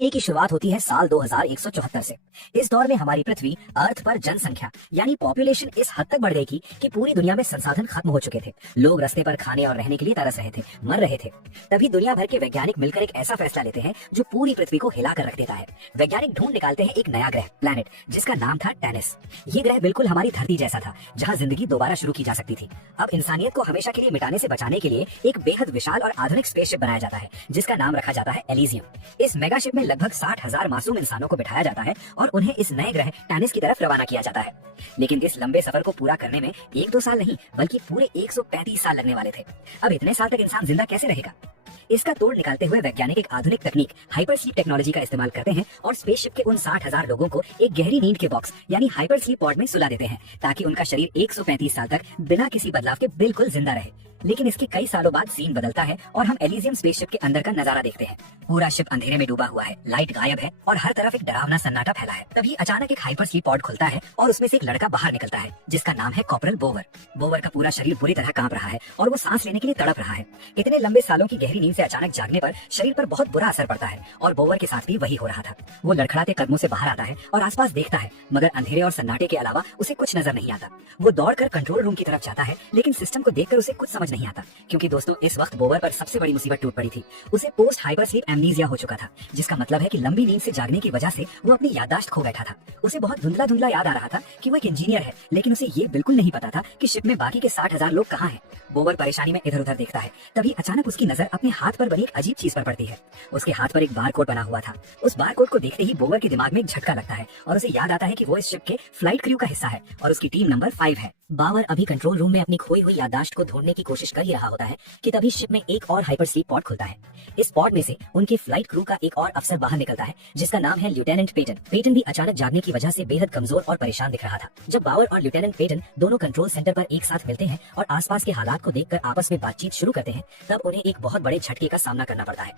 ए की शुरुआत होती है साल 2174 से। इस दौर में हमारी पृथ्वी अर्थ पर जनसंख्या यानी पॉपुलेशन इस हद तक बढ़ गई थी कि पूरी दुनिया में संसाधन खत्म हो चुके थे। लोग रास्ते पर खाने और रहने के लिए तरस रहे थे, मर रहे थे। तभी दुनिया भर के वैज्ञानिक मिलकर एक ऐसा फैसला लेते हैं जो पूरी पृथ्वी को हिला कर रख देता है। वैज्ञानिक ढूंढ निकालते हैं एक नया ग्रह, प्लैनेट, जिसका नाम था टेनिस। ये ग्रह बिल्कुल हमारी धरती जैसा था, जहाँ जिंदगी दोबारा शुरू की जा सकती थी। अब इंसानियत को हमेशा के लिए मिटाने से बचाने के लिए एक बेहद विशाल और आधुनिक स्पेसशिप बनाया जाता है, जिसका नाम रखा जाता है एलिजियम। इस मेगाशिप में लगभग 60,000 मासूम इंसानों को बिठाया जाता है और उन्हें इस नए ग्रह टेनिस की तरफ रवाना किया जाता है। लेकिन इस लंबे सफर को पूरा करने में 1-2 साल नहीं बल्कि पूरे 135 साल लगने वाले थे। अब इतने साल तक इंसान जिंदा कैसे रहेगा? इसका तोड़ निकालते हुए वैज्ञानिक एक आधुनिक तकनीक हाइपर स्लीप टेक्नोलॉजी का इस्तेमाल करते हैं और स्पेसशिप के उन 60,000 लोगों को एक गहरी नींद के बॉक्स यानी हाइपर स्लीप पॉड में सुला देते हैं, ताकि उनका शरीर 135 साल तक बिना किसी बदलाव के बिल्कुल जिंदा रहे। लेकिन इसके कई सालों बाद सीन बदलता है और हम एलिजियम स्पेसशिप के अंदर का नजारा देखते हैं। पूरा शिप अंधेरे में डूबा हुआ है, लाइट गायब है और हर तरफ एक डरावना सन्नाटा फैला है। तभी अचानक एक हाइपर स्लीप पॉड खुलता है और उसमें से एक लड़का बाहर निकलता है, जिसका नाम है कॉर्पोरल बोवर। बोवर का पूरा शरीर बुरी तरह कांप रहा है और वो सांस लेने के लिए तड़प रहा है। इतने लंबे सालों की गहरी नींद से अचानक जागने पर शरीर पर बहुत बुरा असर पड़ता है और बोवर के साथ भी वही हो रहा था। वो लड़खड़ाते कदमों से बाहर आता है और आसपास देखता है, मगर अंधेरे और सन्नाटे के अलावा उसे कुछ नजर नहीं आता। वो दौड़कर कंट्रोल रूम की तरफ जाता है, लेकिन सिस्टम को देखकर उसे कुछ समझ नहीं आता, क्योंकि दोस्तों इस वक्त बोवर पर सबसे बड़ी मुसीबत टूट पड़ी थी। उसे पोस्ट हाइपर स्लीप एमनीजिया हो चुका था, जिसका मतलब है कि लंबी नींद से जागने की वजह से वो अपनी याददाश्त खो बैठा था। उसे बहुत धुंधला धुंधला याद आ रहा था कि वो एक इंजीनियर है, लेकिन उसे ये बिल्कुल नहीं पता था कि शिप में बाकी के 60,000 लोग कहाँ हैं। बोवर परेशानी में इधर उधर देखता है, तभी अचानक उसकी नजर अपने हाथ पर बनी एक अजीब चीज पर पड़ती है। उसके हाथ पर एक बारकोड बना हुआ था। उस बारकोड को देखते ही बोवर के दिमाग में एक झटका लगता है और उसे याद आता है कि वो इस शिप के फ्लाइट क्रू का हिस्सा है और उसकी टीम नंबर 5 है। बावर अभी कंट्रोल रूम में अपनी खोई हुई याददाश्त को ढूंढने की कोशिश कर ही रहा होता है कि तभी शिप में एक और हाइपर स्लीप पॉड खुलता है। इस पॉड में से उनके फ्लाइट क्रू का एक और अफसर बाहर निकलता है, जिसका नाम है लेफ्टिनेंट पेटन। पेटन भी अचानक जागने की वजह से बेहद कमजोर और परेशान दिख रहा था। जब बावर और लेफ्टिनेंट पेटन दोनों कंट्रोल सेंटर पर एक साथ मिलते हैं और आसपास के हालात को देखकर आपस में बातचीत शुरू करते हैं, तब उन्हें एक बहुत बड़े झटके का सामना करना पड़ता है।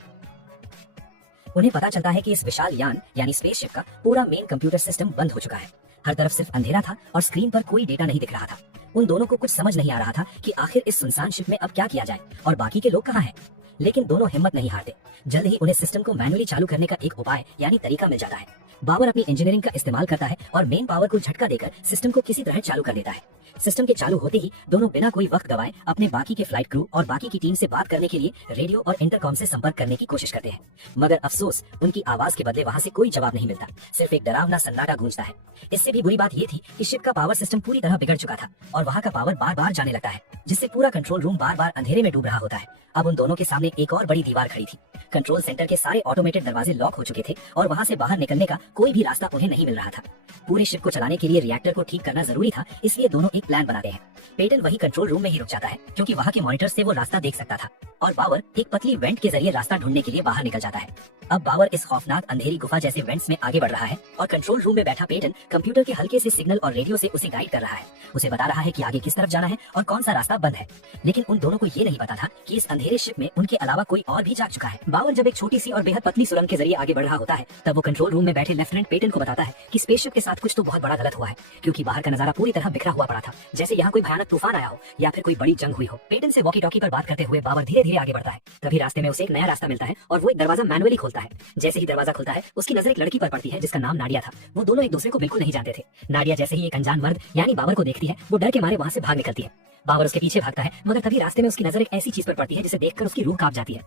उन्हें पता चलता है कि इस विशाल यान यानी स्पेसशिप का पूरा मेन कंप्यूटर सिस्टम बंद हो चुका है। हर तरफ सिर्फ अंधेरा था और स्क्रीन पर कोई डेटा नहीं दिख रहा था। उन दोनों को कुछ समझ नहीं आ रहा था कि आखिर इस सुनसान शिप में अब क्या किया जाए और बाकी के लोग कहाँ हैं। लेकिन दोनों हिम्मत नहीं हारते। जल्द ही उन्हें सिस्टम को मैनुअली चालू करने का एक उपाय यानी तरीका मिल जाता है। बावर अपनी इंजीनियरिंग का इस्तेमाल करता है और मेन पावर को झटका देकर सिस्टम को किसी तरह चालू कर देता है। सिस्टम के चालू होते ही दोनों बिना कोई वक्त गवाए अपने बाकी के फ्लाइट क्रू और बाकी की टीम से बात करने के लिए रेडियो और इंटरकॉम से संपर्क करने की कोशिश करते हैं, मगर अफसोस उनकी आवाज के बदले वहां से कोई जवाब नहीं मिलता। सिर्फ एक डरावना सन्नाटा गूंजता है। इससे भी बुरी बात ये थी कि शिप का पावर सिस्टम पूरी तरह बिगड़ चुका था और वहां का पावर बार बार जाने लगता है, जिससे पूरा कंट्रोल रूम बार बार अंधेरे में डूब रहा होता है। अब उन दोनों के सामने एक और बड़ी दीवार खड़ी थी। कंट्रोल सेंटर के सारे ऑटोमेटेड दरवाजे लॉक हो चुके थे और वहां से बाहर निकलने का कोई भी रास्ता उन्हें नहीं मिल रहा था। पूरे शिप को चलाने के लिए रिएक्टर को ठीक करना जरूरी था, इसलिए दोनों एक प्लान बनाते हैं। पेटन वही कंट्रोल रूम में ही रुक जाता है, क्योंकि वहां के मॉनिटर से वो रास्ता देख सकता था, और बावर एक पतली वेंट के जरिए रास्ता ढूंढने के लिए बाहर निकल जाता है। अब बावर इस खौफनाक अंधेरी गुफा जैसे वेंट्स में आगे बढ़ रहा है और कंट्रोल रूम में बैठा पेटन कंप्यूटर के हल्के से सिग्नल और रेडियो से उसे गाइड कर रहा है। उसे बता रहा है कि आगे किस तरफ जाना है और कौन सा रास्ता बंद है। लेकिन उन दोनों को ये नहीं पता था कि इस अंधेरे शिप में उनके अलावा कोई और भी जाग चुका है। बावर जब एक छोटी सी और बेहद पतली सुरंग के जरिए आगे बढ़ रहा होता है, तब वो कंट्रोल रूम में बैठे लेफ्टिनेंट पेटन को बताता है कि स्पेसशिप के साथ कुछ तो बहुत बड़ा गलत हुआ है, क्योंकि बाहर का नजारा पूरी तरह बिखरा हुआ पड़ा था, जैसे यहाँ कोई भयानक तूफान आया हो या फिर कोई बड़ी जंग हुई हो। पेटन से वॉकी टॉकी पर बात करते हुए बावर धीरे धीरे आगे बढ़ता है। तभी रास्ते में उसे एक नया रास्ता मिलता है और वो एक दरवाजा मैनुअली खोलता है। जैसे ही दरवाजा खुलता है, उसकी नजर एक लड़की पर पड़ती है जिसका नाम नाडिया था। वो दोनों एक दूसरे को बिल्कुल नहीं जानते थे। नाडिया जैसे ही एक अनजान मर्द यानी बावर को देखती है, वो डर के मारे वहां से भाग निकलती है। बावर उसके पीछे भागता है, मगर तभी रास्ते में उसकी नजर एक ऐसी चीज पर पड़ती है जिसे देखकर उसकी रूह कांप जाती है।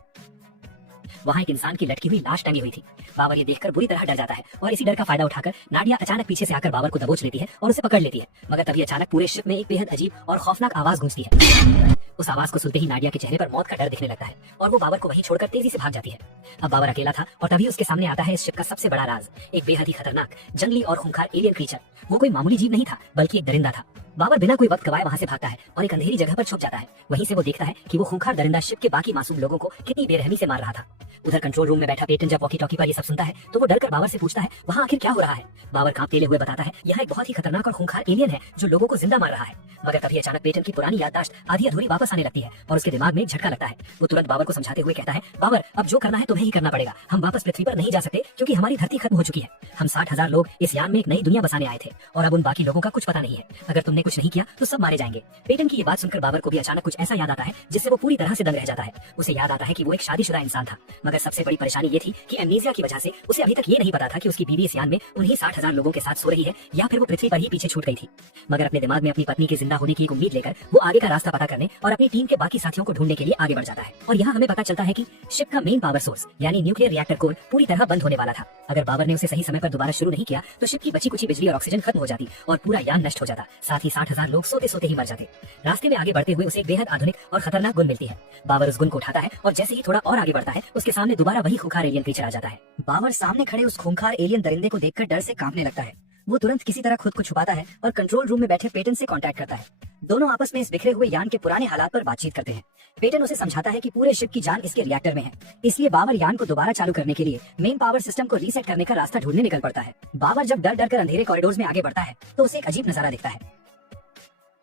वहाँ एक इंसान की लटकी हुई लाश टंगी हुई थी। बावर ये देखकर बुरी तरह डर जाता है और इसी डर का फायदा उठाकर नाडिया अचानक पीछे से आकर बावर को दबोच लेती है और उसे पकड़ लेती है। मगर तभी अचानक पूरे शिप में एक बेहद अजीब और खौफनाक आवाज गूंजती है। उस आवाज को सुनते ही नाडिया के चेहरे पर मौत का डर दिखने लगता है और वो बावर को वहीं छोड़कर तेजी से भाग जाती है। अब बावर अकेला था और तभी उसके सामने आता है इस शिप का सबसे बड़ा राज, एक बेहद ही खतरनाक जंगली और खूंखार एलियन क्रीचर। वो कोई मामूली जीव नहीं था, बल्कि एक दरिंदा था। बावर बिना कोई वक्त गवाए वहां से भागता है और एक अंधेरी जगह पर छुप जाता है। वहीं से वो देखता है कि वो खूंखार दरिंदा शिप के बाकी मासूम लोगों को कितनी बेरहमी से मार रहा था। उधर कंट्रोल रूम में बैठा पेटन जब वॉकी टॉकी पर ये सब सुनता है, तो वो डरकर बावर से पूछता है वहाँ आखिर क्या हो रहा है। बावर कांपते हुए बताता है यह एक बहुत ही खतरनाक और खूंखार एलियन है जो लोगों को जिंदा मार रहा है। मगर तभी अचानक पेटन की पुरानी याददाश्त आधी अधूरी वापस आने लगती है और उसके दिमाग में एक झटका लगता है। वो तुरंत बावर को समझाते हुए कहता है, बावर अब जो करना है तुम्हें ही करना पड़ेगा। हम वापस पृथ्वी पर नहीं जा सकते, क्योंकि हमारी धरती खत्म हो चुकी है। हम 60,000 लोग इस यान में एक नई दुनिया बसाने आए थे और अब उन बाकी लोगों का कुछ पता नहीं है। अगर तुमने कुछ नहीं किया तो सब मारे जाएंगे। पेटन की ये बात सुनकर बाबर को भी अचानक कुछ ऐसा याद आता है जिससे वो पूरी तरह से दंग रह जाता है। उसे याद आता है कि वो एक शादीशुदा इंसान था, मगर सबसे बड़ी परेशानी ये थी कि एमनीजिया की वजह से उसे अभी तक ये नहीं पता था कि उसकी बीवी इस यान में उन्हीं 60,000 लोगों के साथ सो रही है या फिर वो पृथ्वी पर ही पीछे छूट गई थी। मगर अपने दिमाग में अपनी पत्नी के जिंदा होने की एक उम्मीद लेकर वो आगे का रास्ता पता करने और अपनी टीम के बाकी साथियों को ढूंढने के लिए आगे बढ़ जाता है। और यहाँ हमें पता चलता है कि शिप का मेन पावर सोर्स यानी न्यूक्लियर रिएक्टर कोर पूरी तरह बंद होने वाला था। अगर बाबर ने उसे सही समय पर दोबारा शुरू नहीं किया तो शिप की बची कुची बिजली और ऑक्सीजन खत्म हो जाती और पूरा यान नष्ट हो जाता। साथ ही 60,000 लोग सोते सोते ही मर जाते। रास्ते में आगे बढ़ते हुए उसे एक बेहद आधुनिक और खतरनाक गुन मिलती है। बाबर उस गुन को उठाता है और जैसे ही थोड़ा और आगे बढ़ता है उसके सामने दोबारा वही खूंखार एलियन क्रीचर आ जाता है। बाबर सामने खड़े उस खूंखार एलियन दरिंदे को देखकर डर से कांपने लगता है। वो तुरंत किसी तरह खुद को छुपाता है और कंट्रोल रूम में बैठे पेटन से कांटेक्ट करता है। दोनों आपस में इस बिखरे हुए यान के पुराने हालात पर बातचीत करते हैं। पेटन उसे समझाता है कि पूरे शिप की जान इसके रिएक्टर में है, इसलिए बाबर यान को दोबारा चालू करने के लिए मेन पावर सिस्टम को रीसेट करने का रास्ता ढूंढने निकल पड़ता है। बाबर जब डर डर कर अंधेरे कॉरिडोर्स में आगे बढ़ता है तो उसे एक अजीब नजारा दिखता है।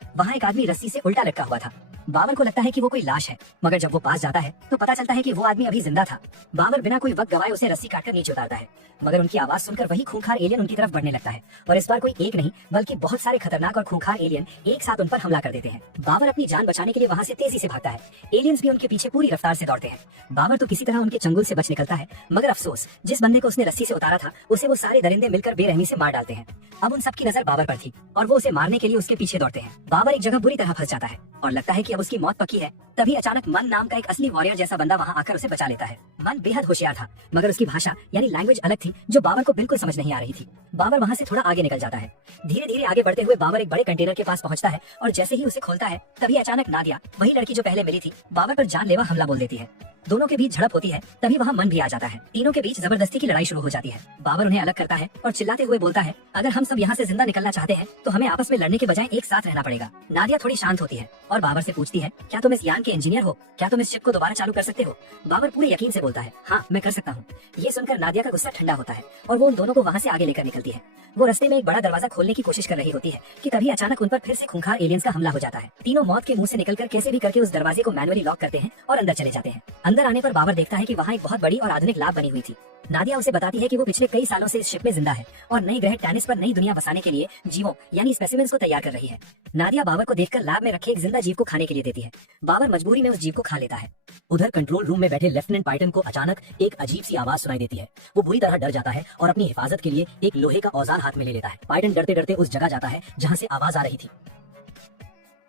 वहाँ एक आदमी रस्सी से उल्टा लटका हुआ था। बाबर को लगता है कि वो कोई लाश है, मगर जब वो पास जाता है तो पता चलता है कि वो आदमी अभी जिंदा था। बाबर बिना कोई वक्त गवाए उसे रस्सी काटकर नीचे उतारता है, मगर उनकी आवाज सुनकर वही खूंखार एलियन उनकी तरफ बढ़ने लगता है और इस बार कोई एक नहीं बल्कि बहुत सारे खतरनाक और खूंखार एलियन एक साथ उन पर हमला कर देते हैं। बाबर अपनी जान बचाने के लिए वहाँ से तेजी से भागता है। एलियंस भी उनके पीछे पूरी रफ्तार से दौड़ते हैं। बाबर तो किसी तरह उनके चंगुल से बच निकलता है, मगर अफसोस जिस बंदे को उसने रस्सी से उतारा था उसे वो सारे दरिंदे मिलकर बेरहमी से मार डालते हैं। अब उन सबकी नजर बाबर पर थी और वो उसे मारने के लिए उसके पीछे दौड़ते हैं। बाबर एक जगह बुरी तरह फंस जाता है और लगता है कि अब उसकी मौत पक्की है। तभी अचानक मन नाम का एक असली वॉरियर जैसा बंदा वहाँ आकर उसे बचा लेता है। मन बेहद होशियार था, मगर उसकी भाषा यानी लैंग्वेज अलग थी जो बाबर को बिल्कुल समझ नहीं आ रही थी। बाबर वहाँ से थोड़ा आगे निकल जाता है। धीरे धीरे आगे बढ़ते हुए बाबर एक बड़े कंटेनर के पास पहुँचता है और जैसे ही उसे खोलता है तभी अचानक नादिया, वही लड़की जो पहले मिली थी, बाबर पर जानलेवा हमला बोल देती है। दोनों के बीच झड़प होती है, तभी वहाँ मन भी आ जाता है। तीनों के बीच जबरदस्ती की लड़ाई शुरू हो जाती है। बाबर उन्हें अलग करता है और चिल्लाते हुए बोलता है, अगर हम सब यहाँ से जिंदा निकलना चाहते हैं तो हमें आपस में लड़ने के बजाय एक साथ रहना पड़ेगा। नादिया थोड़ी शांत होती है और बाबर से पूछती है, क्या तुम इस यान के इंजीनियर हो? क्या तुम इस शिप को दोबारा चालू कर सकते हो? बाबर पूरे यकीन से बोलता है, हाँ मैं कर सकता हूँ। ये सुनकर नादिया का गुस्सा ठंडा होता है और वो उन दोनों को वहाँ से आगे लेकर निकलती है। वो रास्ते में एक बड़ा दरवाजा खोलने की कोशिश कर रही होती है कि तभी अचानक उन पर फिर से खूंखार एलियंस का हमला हो जाता है। तीनों मौत के मुंह से निकलकर कैसे भी करके उस दरवाजे को मैनुअली लॉक करते हैं और अंदर चले जाते हैं। अंदर आने पर बाबर देखता है कि वहाँ एक बहुत बड़ी और आधुनिक लैब बनी हुई थी। नादिया उसे बताती है कि वो पिछले कई सालों से इस शिप में जिंदा है और नए ग्रह टैनिस पर नई दुनिया बसाने के लिए जीवों यानी स्पेसिमेंस को तैयार कर रही है। नादिया बाबर को देखकर लैब में रखे एक जिंदा जीव को खाने के लिए देती है। बाबर मजबूरी में उस जीव को खा लेता है। उधर कंट्रोल रूम में बैठे लेफ्टिनेंट पाइटन को अचानक एक अजीब सी आवाज सुनाई देती है। वो बुरी तरह डर जाता है और अपनी हिफाजत के लिए एक लोहे का औजार हाथ में ले लेता है। पाइटन डरते डरते उस जगह जाता है जहाँ से आवाज आ रही थी।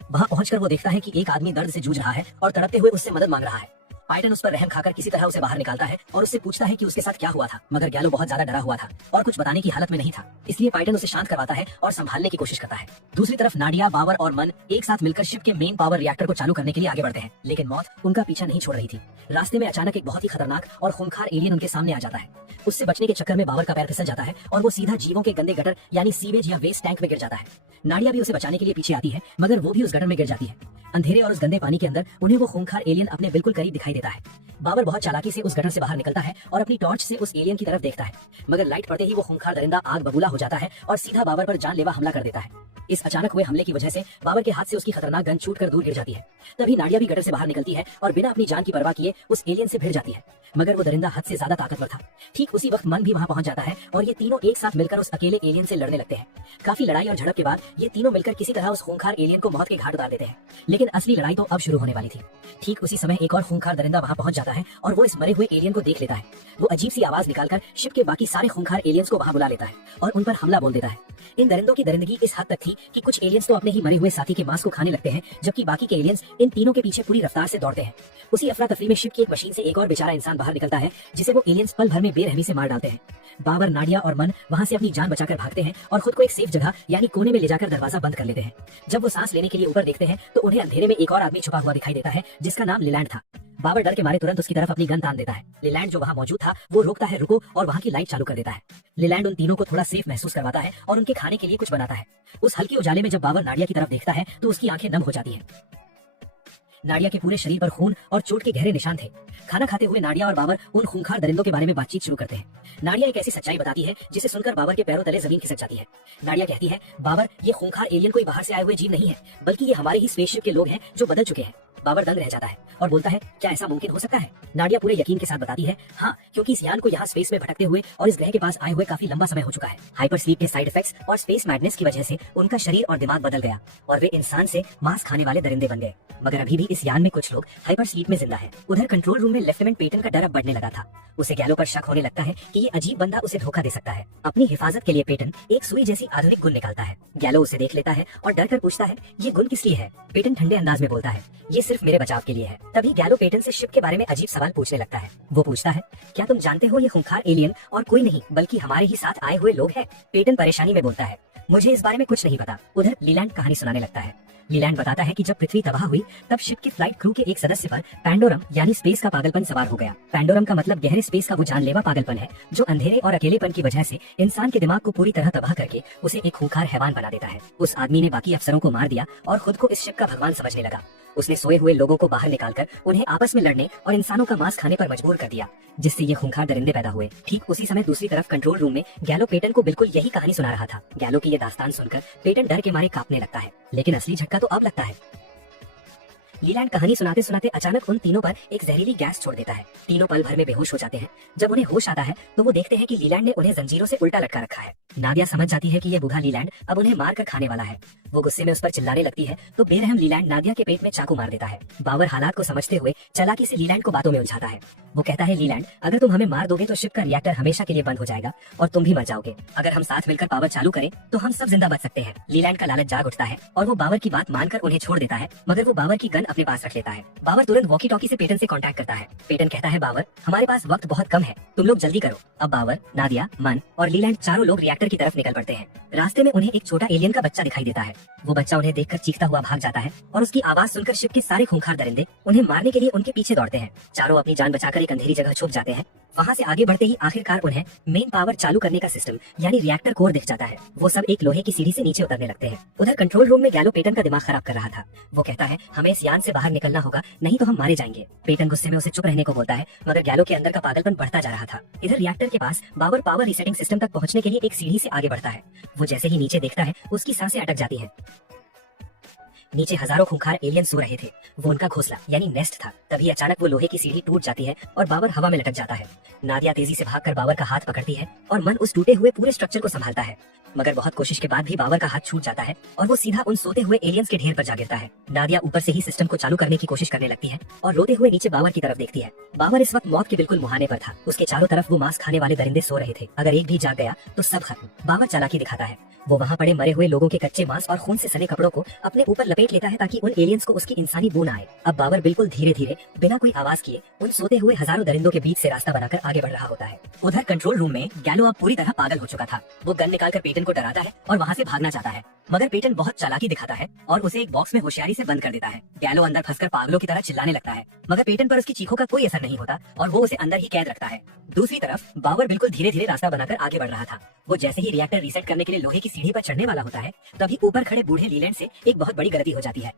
वहाँ पहुंचकर वो देखता है कि एक आदमी दर्द से जूझ रहा है और तड़पते हुए उससे मदद मांग रहा है। पाइटन उस पर रहम खाकर किसी तरह उसे बाहर निकालता है और उससे पूछता है कि उसके साथ क्या हुआ था, मगर गैलो बहुत ज्यादा डरा हुआ था और कुछ बताने की हालत में नहीं था, इसलिए पाइटन उसे शांत करवाता है और संभालने की कोशिश करता है। दूसरी तरफ नाडिया, बाबर और मन एक साथ मिलकर शिप के मेन पावर रिएक्टर को चालू करने के लिए आगे बढ़ते हैं, लेकिन मौत उनका पीछा नहीं छोड़ रही थी। रास्ते में अचानक एक बहुत ही खतरनाक और खूंखार एलियन उनके सामने आ जाता है। उससे बचने के चक्कर में बाबर का पैर फिसल जाता है और वो सीधा जीवों के गंदे गटर यानी सीवेज या वेस्ट टैंक में गिर जाता है। नाडिया भी उसे बचाने के लिए पीछे आती है, मगर वो भी उस गटर में गिर जाती है। अंधेरे और उस गंदे पानी के अंदर उन्हें वो खूंखार एलियन अपने बिल्कुल करीब दिखाई देता है। बाबर बहुत चालाकी से उस गटर से बाहर निकलता है और अपनी टॉर्च से उस एलियन की तरफ देखता है, मगर लाइट पड़ते ही वो खूंखार दरिंदा आग बबूला हो जाता है और सीधा बाबर पर जानलेवा हमला कर देता है। इस अचानक हुए हमले की वजह से बाबर के हाथ से उसकी खतरनाक गन छूटकर दूर गिर जाती है। तभी नाडिया भी गटर से बाहर निकलती है और बिना अपनी जान की परवाह किए उस एलियन से भिड़ जाती है, मगर वो दरिंदा हद से ज्यादा ताकतवर था। ठीक उसी वक्त मन भी वहाँ पहुंच जाता है और ये तीनों एक साथ मिलकर उस अकेले एलियन से लड़ने लगते हैं। काफी लड़ाई और झड़प के बाद ये तीनों मिलकर किसी तरह उस खूंखार एलियन को मौत के घाट उतार देते हैं, लेकिन असली लड़ाई तो अब शुरू होने वाली थी। ठीक उसी समय एक और खूंखार दरिंदा वहाँ पहुंच जाता है और वो इस मरे हुए एलियन को देख लेता है। वो अजीब सी आवाज निकालकर शिप के बाकी सारे खूंखार एलियंस को वहाँ बुला लेता है और उन पर हमला बोल देता है। इन दरिंदों की दरिंदगी इस हद तक थी कि कुछ एलियंस तो अपने ही मरे हुए साथी के मांस को खाने लगते हैं, जबकि बाकी के एलियंस इन तीनों के पीछे पूरी रफ्तार से दौड़ते हैं। उसी अफरा तफरी में शिप की एक मशीन से एक और बेचारा इंसान बाहर निकलता है, जिसे वो एलियंस पल भर में बेरहमी से मार डालते हैं। बाबर, नाडिया और मन वहाँ से अपनी जान बचाकर भागते हैं और खुद को एक सेफ जगह यानी कोने में ले जाकर दरवाजा बंद कर लेते हैं। जब वो सांस लेने के लिए ऊपर देखते हैं तो उन्हें अंधेरे में एक और आदमी छुपा हुआ दिखाई देता है, जिसका नाम लिलैंड था। बाबर डर के मारे तुरंत उसकी तरफ अपनी गन तान देता है। लिलैंड जो वहाँ मौजूद था वो रोकता है, रुको, और वहाँ की लाइट चालू कर देता है। लिलैंड उन तीनों को थोड़ा सेफ महसूस करवाता है और उनके खाने के लिए कुछ बनाता है। उस हल्की उजाले में जब बाबर नाडिया की तरफ देखता है तो उसकी आंखें नम हो जाती हैं। नाडिया के पूरे शरीर पर खून और चोट के गहरे निशान थे। खाना खाते हुए नाडिया और बाबर उन खूंखार दरिंदों के बारे में बातचीत शुरू करते हैं। नाडिया एक ऐसी सच्चाई बताती है जिसे सुनकर बाबर के पैरों तले जमीन खिसक जाती है। नाडिया कहती है, बाबर, ये खूंखार एलियन कोई बाहर से आए हुए जीव नहीं है, बल्कि ये हमारे ही स्पेसशिप के लोग हैं जो बदल चुके हैं। बाबर दंग रह जाता है और बोलता है, क्या ऐसा मुमकिन हो सकता है? नाडिया पूरे यकीन के साथ बताती है, हाँ, क्योंकि इस यान को यहाँ स्पेस में भटकते हुए और इस ग्रह के पास आए हुए काफी लंबा समय हो चुका है। हाइपर स्लीप के साइड इफेक्ट्स और स्पेस मैडनेस की वजह से उनका शरीर और दिमाग बदल गया और वे इंसान से मांस खाने वाले दरिंदे बन गए। मगर अभी भी इस यान में कुछ लोग हाइपर स्लीप में जिंदा है। उधर कंट्रोल रूम में लेफ्टिनेंट पेटन का डर अब बढ़ने लगा था। उसे गैलो पर शक होने लगता है कि ये अजीब बंदा उसे धोखा दे सकता है। अपनी हिफाजत के लिए पेटन एक सुई जैसी आधुनिक गुन निकालता है। गैलो उसे देख लेता है और डर कर पूछता है, ये गुन किस लिए है? पेटन ठंडे अंदाज में बोलता है, ये सिर्फ मेरे बचाव के लिए है। तभी गैलो पेटन से शिप के बारे में अजीब सवाल पूछने लगता है। वो पूछता है, क्या तुम जानते हो ये खूंखार एलियन और कोई नहीं बल्कि हमारे ही साथ आए हुए लोग हैं? पेटन परेशानी में बोलता है, मुझे इस बारे में कुछ नहीं पता। उधर लीलैंड कहानी सुनाने लगता है। लीलैंड बताता है कि जब पृथ्वी तबाह हुई तब शिप की फ्लाइट क्रू के एक सदस्य पर पैंडोरम यानी स्पेस का पागलपन सवार हो गया। पैंडोरम का मतलब गहरे स्पेस का वो जानलेवा पागलपन है जो अंधेरे और अकेलेपन की वजह से इंसान के दिमाग को पूरी तरह तबाह करके उसे एक खूंखार हैवान बना देता है। उस आदमी ने बाकी अफसरों को मार दिया और खुद को इस शिप का भगवान समझने लगा। उसने सोए हुए लोगों को बाहर निकालकर उन्हें आपस में लड़ने और इंसानों का मांस खाने पर मजबूर कर दिया, जिससे ये खूंखार दरिंदे पैदा हुए। ठीक उसी समय दूसरी तरफ कंट्रोल रूम में गैलो पेटन को बिल्कुल यही कहानी सुना रहा था। गैलो की ये दास्तान सुनकर पेटन डर के मारे कांपने लगता है, लेकिन असली झटका तो अब लगता है। लीलैंड कहानी सुनाते सुनाते अचानक उन तीनों पर एक जहरीली गैस छोड़ देता है। तीनों पल भर में बेहोश हो जाते हैं। जब उन्हें होश आता है तो वो देखते हैं कि लीलैंड ने उन्हें जंजीरों से उल्टा लटका रखा है। नादिया समझ जाती है कि ये बूढ़ा लीलैंड अब उन्हें मार कर खाने वाला है। वो गुस्से में उस पर चिल्लाने लगती है तो बेरहम लीलैंड नादिया के पेट में चाकू मार देता है। बावर हालात को समझते हुए चालाकी से लीलैंड को बातों में उलझाता है। वो कहता है, लीलैंड, अगर तुम हमें मार दोगे तो शिप का रिएक्टर हमेशा के लिए बंद हो जाएगा और तुम भी मर जाओगे। अगर हम साथ मिलकर पावर चालू करें तो हम सब जिंदा बच सकते हैं। लीलैंड का लालच जाग उठता है और वो बावर की बात मानकर उन्हें छोड़ देता है, मगर वो बावर की गन अपने पास रख लेता है। बावर तुरंत वॉकी टॉकी से पेटन से कांटेक्ट करता है। पेटन कहता है, बावर, हमारे पास वक्त बहुत कम है, तुम लोग जल्दी करो। अब बावर, नादिया, मन और लीलैंड चारों लोग रिएक्टर की तरफ निकल पड़ते हैं। रास्ते में उन्हें एक छोटा एलियन का बच्चा दिखाई देता है। वो बच्चा उन्हें देखकर चीखता हुआ भाग जाता है और उसकी आवाज सुनकर शिप के सारे खूंखार दरिंदे उन्हें मारने के लिए उनके पीछे दौड़ते हैं। चारों अपनी जान बचाकर एक अंधेरी जगह छुप जाते हैं। वहाँ से आगे बढ़ते ही आखिरकार उन्हें मेन पावर चालू करने का सिस्टम यानी रिएक्टर कोर दिख जाता है। वो सब एक लोहे की सीढ़ी से नीचे उतरने लगते हैं। उधर कंट्रोल रूम में गैलो पेटन का दिमाग खराब कर रहा था। वो कहता है, हमें इस यान से बाहर निकलना होगा, नहीं तो हम मारे जाएंगे। पेटन गुस्से में उसे चुप रहने को बोलता है, मगर गैलो के अंदर का पागलपन बढ़ता जा रहा था। इधर रिएक्टर के पास बाबर पावर रीसेटिंग सिस्टम तक पहुंचने के लिए एक सीढ़ी से आगे बढ़ता है। वो जैसे ही नीचे देखता है उसकी सांसें अटक जाती हैं। नीचे हजारों खूंखार एलियन सो रहे थे। वो उनका घोंसला यानी नेस्ट था। तभी अचानक वो लोहे की सीढ़ी टूट जाती है और बाबर हवा में लटक जाता है। नादिया तेजी से भागकर बाबर का हाथ पकड़ती है और मन उस टूटे हुए पूरे स्ट्रक्चर को संभालता है, मगर बहुत कोशिश के बाद भी बाबर का हाथ छूट जाता है और वो सीधा उन सोते हुए एलियंस के ढेर पर जा गिरता है। नादिया ऊपर से ही सिस्टम को चालू करने की कोशिश करने लगती है और रोते हुए नीचे बाबर की तरफ देखती है। बाबर इस वक्त मौत के बिल्कुल मुहाने पर था। उसके चारों तरफ वो मांस खाने वाले दरिंदे सो रहे थे। अगर एक भी जाग गया तो सब खत्म। बाबर चालाकी दिखाता है। वो वहाँ पड़े मरे हुए लोगों के कच्चे मांस और खून से सने कपड़ों को अपने ऊपर लपेट लेता है ताकि उन एलियंस को उसकी इंसानी बू न आए। अब बाबर बिल्कुल धीरे धीरे बिना कोई आवाज किए उन सोते हुए हजारों दरिंदों के बीच से रास्ता बनाकर आगे बढ़ रहा होता है। उधर कंट्रोल रूम में गैलो अब पूरी तरह पागल हो चुका था। वो गन निकालकर पेटन को डराता है और वहाँ से भागना चाहता है, मगर पेटन बहुत चालाकी दिखाता है और उसे एक बॉक्स में होशियारी से बंद कर देता है। गैलो अंदर फंसकर पागलों की तरह चिल्लाने लगता है, मगर पेटन पर उसकी चीखों का कोई असर नहीं होता और वो उसे अंदर ही कैद रखता है। दूसरी तरफ बाबर बिल्कुल धीरे धीरे रास्ता बनाकर आगे बढ़ रहा था। वो जैसे ही रिएक्टर रीसेट करने के लिए लोहे की सीढ़ी पर चढ़ने वाला होता है, तभी ऊपर खड़े बूढ़े लीलैंड से एक बहुत बड़ी गलती हो जाती है।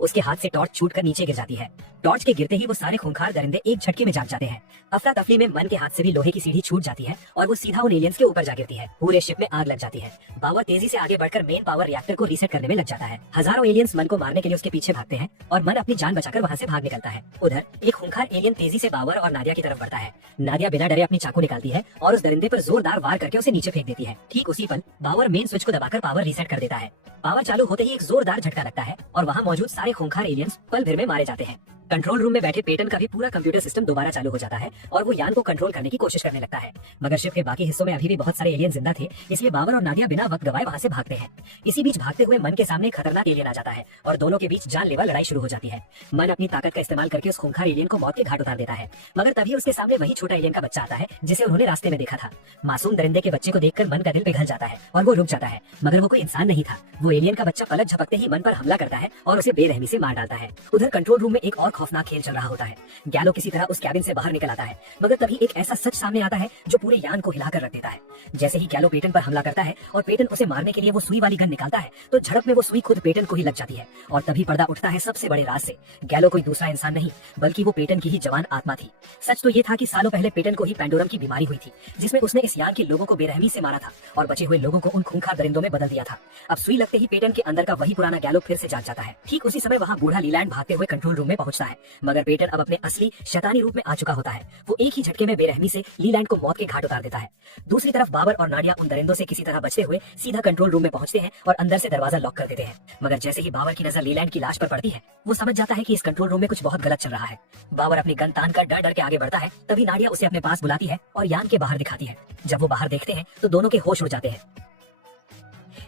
उसके हाथ से टॉर्च छूटकर नीचे गिर जाती है। टॉर्च के गिरते ही वो सारे खूंखार दरिंदे एक झटके में जाग जाते हैं। अफरा तफरी में मन के हाथ से भी लोहे की सीढ़ी छूट जाती है और वो सीधा उन एलियंस के ऊपर जा गिरती है। पूरे शिप में आग लग जाती है। बावर तेजी से आगे बढ़कर मेन पावर रिएक्टर को रीसेट करने में लग जाता है। हजारों एलियंस मन को मारने के लिए उसके पीछे भागते हैं और मन अपनी जान बचाकर वहाँ से भाग निकलता है। उधर एक खूंखार एलियन तेजी से बावर और नादिया की तरफ बढ़ता है। नादिया बिना डरे अपनी चाकू निकालती है और उस दरिंदे पर जोरदार वार करके उसे नीचे फेंक देती है। ठीक उसी पल बावर मेन स्विच को दबाकर पावर रीसेट कर देता है। पावर चालू होते ही एक जोरदार झटका लगता है और वहाँ मौजूद सारे खूंखार एलियंस पल भर में मारे जाते हैं। कंट्रोल रूम में बैठे पेटन का भी पूरा कंप्यूटर सिस्टम दोबारा चालू हो जाता है और वो यान को कंट्रोल करने की कोशिश करने लगता है, मगर शिप के बाकी हिस्सों में अभी भी बहुत सारे एलियन जिंदा थे, इसलिए बाबर और नादिया बिना वक्त गवाए वहाँ से भागते हैं। इसी बीच भागते हुए मन के सामने खतरनाक एलियन आ जाता है और दोनों के बीच जानलेवा लड़ाई शुरू हो जाती है। मन अपनी ताकत का इस्तेमाल करके उस खूंखार एलियन को मौत के घाट उतार देता है, मगर तभी उसके सामने वही छोटा एलियन का बच्चा आता है जिसे उन्होंने रास्ते में देखा था। मासूम दरिंदे के बच्चे को देखकर मन का दिल पिघल जाता है और वो रुक जाता है, मगर वो कोई इंसान नहीं था। वो एलियन का बच्चा पलक झपकते ही मन पर हमला करता है और उसे बेरहमी से मार डालता है। उधर कंट्रोल रूम में एक और खौफनाक खेल चल रहा होता है। गैलो किसी तरह उस कैबिन से बाहर निकल आता है, मगर तभी एक ऐसा सच सामने आता है जो पूरे यान को हिलाकर रख देता है। जैसे ही गैलो पेटन पर हमला करता है और पेटन उसे मारने के लिए वो सुई वाली गन निकालता है, तो झड़प में वो सुई खुद पेटन को ही लग जाती है और तभी पर्दा उठता है सबसे बड़े राज से। गैलो कोई दूसरा इंसान नहीं बल्कि वो पेटन की ही जवान आत्मा थी। सच तो ये था कि सालों पहले पेटन को ही पेंडोरम की बीमारी हुई थी, जिसमें उसने इस यान के लोगों को बेरहमी से मारा था और बचे हुए लोगों को उन खूंखार दरिंदों में बदल दिया था। अब सुई लगते ही पेटन के अंदर का वही पुराना गैलो फिर से जाग जाता है। ठीक उसी समय वहाँ बूढ़ा लीलैंड भागते हुए कंट्रोल रूम में पहुंचता है, मगर पेटन अब अपने असली शैतानी रूप में आ चुका होता है। वो एक ही झटके में बेरहमी से लीलैंड को मौत के घाट उतार देता है। दूसरी तरफ बाबर और नाडिया उन दरिंदों से किसी तरह बचते हुए सीधा कंट्रोल रूम में पहुंचते हैं और अंदर से दरवाजा लॉक कर देते हैं। मगर जैसे ही बाबर की नजर लीलैंड की लाश पर पड़ती है, वो समझ जाता है कि इस कंट्रोल रूम में कुछ बहुत गलत चल रहा है। बाबर अपनी गन तान कर डर डर के आगे बढ़ता है, तभी नाडिया उसे अपने पास बुलाती है और यान के बाहर दिखाती है। जब वो बाहर देखते हैं तो दोनों के होश उड़ जाते हैं।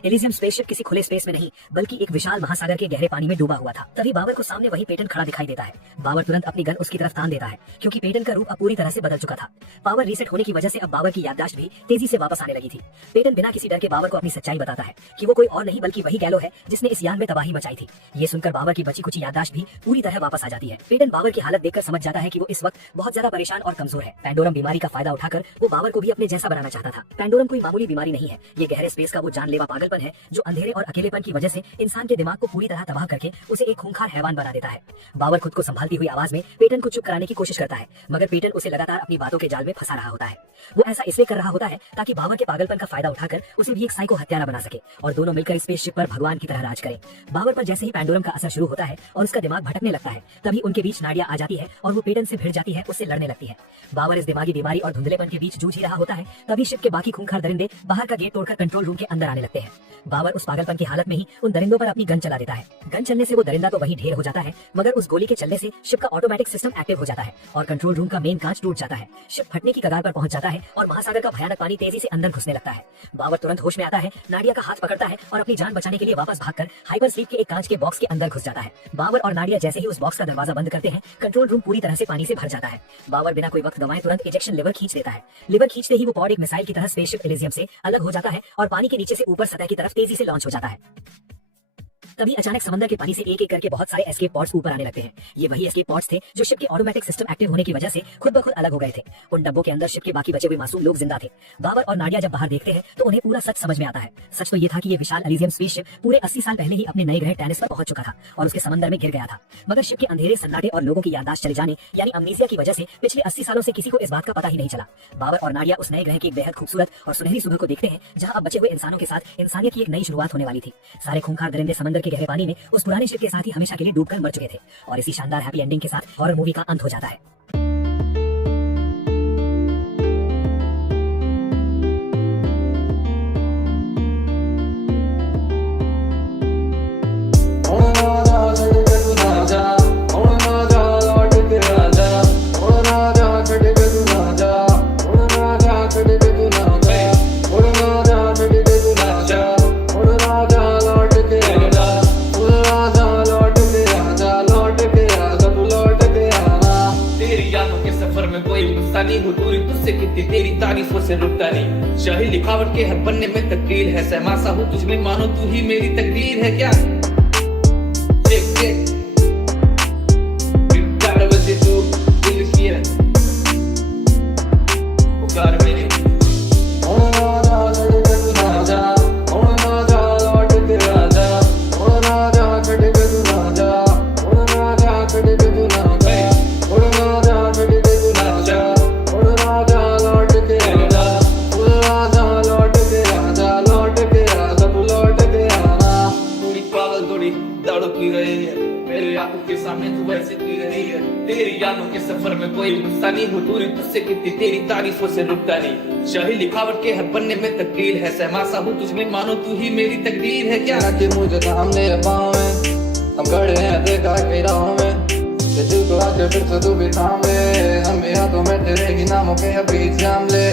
एलिजियम स्पेसशिप किसी खुले स्पेस में नहीं बल्कि एक विशाल महासागर के गहरे पानी में डूबा हुआ था। तभी बाबर को सामने वही पेटन खड़ा दिखाई देता है। बाबर तुरंत अपनी गन उसकी तरफ तान देता है, क्योंकि पेटन का रूप अब पूरी तरह से बदल चुका था। पावर रीसेट होने की वजह से अब बाबर की याददाश्त भी तेजी से वापस आने लगी थी। पेटन बिना किसी डर के बाबर को अपनी सच्चाई बताता है कि वो कोई और नहीं बल्कि वही गैलो है जिसने इस यान में तबाही मचाई थी। ये सुनकर बाबर की बची कुची याददाश्त भी पूरी तरह वापस आ जाती है। पेटन बाबर की हालत देखकर समझ जाता है कि वो इस वक्त बहुत ज्यादा परेशान और कमजोर है। पेंडोरम बीमारी का फायदा उठाकर वो बाबर को भी अपने जैसा बनाना चाहता था। पेंडोरम कोई मामूली बीमारी नहीं है, ये गहरे स्पेस का वो जानलेवा पागलपन है जो अंधेरे और अकेलेपन की वजह से इंसान के दिमाग को पूरी तरह तबाह करके उसे एक खूंखार हैवान बना देता है। बाबर खुद को संभालती हुई आवाज में पेटन को चुप कराने की कोशिश करता है, मगर पेटन उसे लगातार अपनी बातों के जाल में फंसा रहा होता है। वो ऐसा इसलिए कर रहा होता है ताकि बाबर के पागलपन का फायदा उठाकर उसे भी एक साइको हत्यारा बना सके और दोनों मिलकर स्पेसशिप पर भगवान की तरह राज करें। बाबर पर जैसे ही पेंडोरम का असर शुरू होता है और उसका दिमाग भटकने लगता है, तभी उनके बीच नाडिया आ जाती है और वो पेटन से भिड़ जाती है, उससे लड़ने लगती है। बाबर इस दिमागी बीमारी और धुंधलेपन के बीच जूझ ही रहा होता है, तभी शिप के बाकी खूंखार दरिंदे बाहर का गेट तोड़कर कंट्रोल रूम के अंदर आने लगते हैं। बाबर उस पागलपन की हालत में ही उन दरिंदों पर अपनी गन चला देता है। गन चलने से वो दरिंदा तो वही ढेर हो जाता है, मगर उस गोली के चलने से शिप का ऑटोमेटिक सिस्टम एक्टिव हो जाता है और कंट्रोल रूम का मेन कांच टूट जाता है। शिप फटने की कगार पर पहुंच जाता है और महासागर का भयानक पानी तेजी से अंदर घुसने लगता है। बाबर तुरंत होश में आता है, नाडिया का हाथ पकड़ता है और अपनी जान बचाने के लिए वापस भागकर हाइपर स्लीप के एक कांच के बॉक्स के अंदर घुस जाता है। बाबर और नाडिया जैसे ही उस बॉक्स का दरवाजा बंद करते हैं, कंट्रोल रूम पूरी तरह से पानी से भर जाता है। बाबर बिना कोई वक्त गंवाए तुरंत इजेक्शन लीवर खींच देता है। लीवर खींचते ही वो पॉड एक मिसाइल की तरह स्पेसशिप एलिजियम से अलग हो जाता है और पानी के नीचे से ऊपर सतह की तरफ तेजी से लॉन्च हो जाता है। तभी अचानक समंदर के पानी से एक एक करके बहुत सारे एस्केप पॉड्स ऊपर आने लगते हैं। ये वही एस्केप पॉड्स थे जो शिप के ऑटोमेटिक सिस्टम एक्टिव होने की वजह से खुद ब खुद अलग हो गए थे। उन डब्बों के अंदर शिप के बाकी बचे हुए मासूम लोग जिंदा थे। बाबर और नाडिया जब बाहर देखते हैं तो उन्हें पूरा सच समझ में आता है। सच तो ये था कि ये विशाल एलिजियम स्पेसशिप पूरे 80 साल पहले ही अपने नए ग्रह टैनिस पर पहुंच चुका था और उसके समंदर में गिर गया था। मगर शिप के अंधेरे सन्नाटे और लोगों की याददाश्त चले जाने यानी अमनीसिया की वजह से पिछले 80 सालों से किसी को इस बात का पता ही नहीं चला। बाबर और नाडिया उस नए ग्रह की एक बेहद खूबसूरत और सुनहरी सुबह को देखते हैं, जहां अब बचे हुए इंसानों के साथ इंसानियत की एक नई शुरुआत होने वाली थी। सारे खूंखार दरिंदे समंदर के गहरे पानी में उस पुराने शिप के साथ ही हमेशा के लिए डूबकर मर चुके थे और इसी शानदार हैप्पी एंडिंग के साथ हॉरर मूवी का अंत हो जाता है। तुझसे कितनी तेरी तारीफों से रुकता नहीं। शाही लिखावट के हर पन्ने में तकदीर है, सहमासा हूँ तुझ में, मानो तू ही मेरी तकदीर है क्या। चेक चेक प्यार बजे तू दिल की है पुकार मेरी। तेरी यादों के सफर में कोई गुस्सा नहीं हो, दूरी तुझसे कितनी तेरी तारीफों से रुकता नहीं। शाही लिखावट के हर पन्ने में तकदीर है, सहमासा हूँ तुझ में, मानो तू ही मेरी तकदीर है क्या। कि मुझे सामने पाँव में हम खड़े हैं देखा के राहों में, दिल को आके फिर से तू भी थाम ले, हम हाथों में तेरे ही नामों के अभी जाम ले।